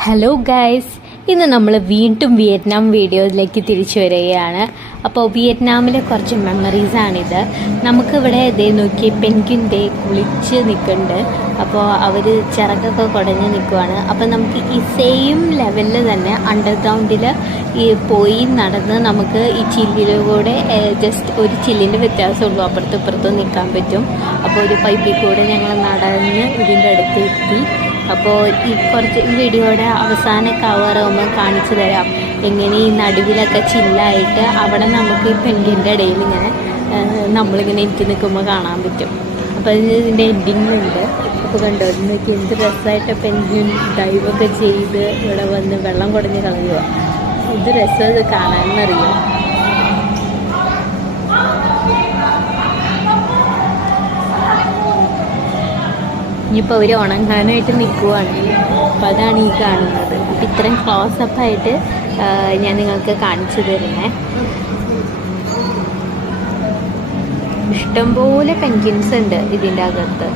Hello guys, ഇന്ന് നമ്മൾ വീണ്ടും വിയറ്റ്നാം വീഡിയോയിലേക്ക് തിരിച്ചു വരികയാണ്. അപ്പോൾ വിയറ്റ്നാമിലെ കുറച്ച് മെമ്മറീസാണിത്. നമുക്കിവിടെ ഇതേ നോക്കി പെൻഗ്വിൻ്റെ കുളിച്ച് നിൽക്കുന്നുണ്ട്. അപ്പോൾ അവർ ചിറകൊക്കെ കുടഞ്ഞ് നിൽക്കുവാണ്. അപ്പോൾ നമുക്ക് ഈ സെയിം ലെവലിൽ തന്നെ അണ്ടർഗ്രൗണ്ടിൽ ഈ പോയി നടന്ന് നമുക്ക് ഈ ചില്ലിലൂടെ ജസ്റ്റ് ഒരു ചില്ലിൻ്റെ വ്യത്യാസമുള്ളൂ, അപ്പുറത്തും ഇപ്പുറത്തും നിൽക്കാൻ പറ്റും. അപ്പോൾ ഒരു പൈപ്പിൽ കൂടെ ഞങ്ങൾ നടന്ന് ഇതിൻ്റെ അടുത്ത് എത്തി. അപ്പോൾ ഈ കുറച്ച് വീഡിയോയുടെ അവസാന കവറാകുമ്പോൾ കാണിച്ചു തരാം എങ്ങനെ ഈ നടുവിലൊക്കെ ചില്ലായിട്ട് അവിടെ നമുക്ക് ഈ പെൻഗ്വിൻ്റെ ഇടയിൽ ഇങ്ങനെ നമ്മളിങ്ങനെ എനിക്ക് നിൽക്കുമ്പോൾ കാണാൻ പറ്റും. അപ്പോൾ ഇതിൻ്റെ എൻഡിങ്ങുണ്ട്. അപ്പോൾ കണ്ടോ, നോക്കി എന്ത് രസമായിട്ട് പെൻഗ്വിൻ ഡൈവൊക്കെ ചെയ്ത് ഇവിടെ വന്ന് വെള്ളം കുടഞ്ഞ് കളയുക. എന്ത് രസം ഇത് കാണാനെന്നറിയാം. ഇനിയിപ്പോൾ അവർ ഉണങ്ങാനായിട്ട് നിൽക്കുവാണ്. അപ്പോൾ അതാണ് ഈ കാണുന്നത്. അപ്പോൾ ഇത്രയും ക്ലോസപ്പായിട്ട് ഞാൻ നിങ്ങൾക്ക് കാണിച്ചു തരുന്നേ. ഇഷ്ടംപോലെ പെൻഗ്വിൻസ് ഉണ്ട് ഇതിൻ്റെ അകത്ത്.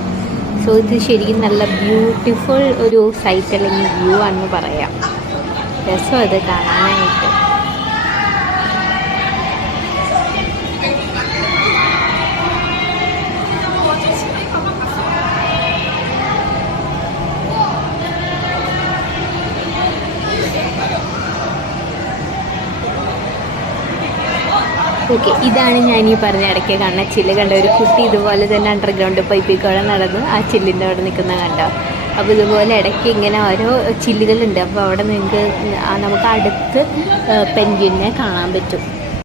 സോ ഇത് ശരിക്കും നല്ല ബ്യൂട്ടിഫുൾ ഒരു സൈറ്റ് അല്ലെങ്കിൽ വ്യൂ ആണെന്ന് പറയാം. രസം അത് കാണാനായിട്ട്. ഓക്കെ, ഇതാണ് ഞാൻ ഈ പറഞ്ഞ ഇടയ്ക്ക് കാണുന്ന ചില്ല്. കണ്ട ഒരു കുട്ടി ഇതുപോലെ തന്നെ അണ്ടർഗ്രൗണ്ട് പൈപ്പിൽ കൂടെ നടന്ന് ആ ചില്ലിൻ്റെ അവിടെ നിൽക്കുന്ന കണ്ടോ. അപ്പോൾ ഇതുപോലെ ഇടയ്ക്ക് ഇങ്ങനെ ഓരോ ചില്ലുകളുണ്ട്. അപ്പോൾ അവിടെ നിങ്ങൾക്ക് നമുക്ക് അടുത്ത് പെൻഗ്വിനെ കാണാൻ പറ്റും.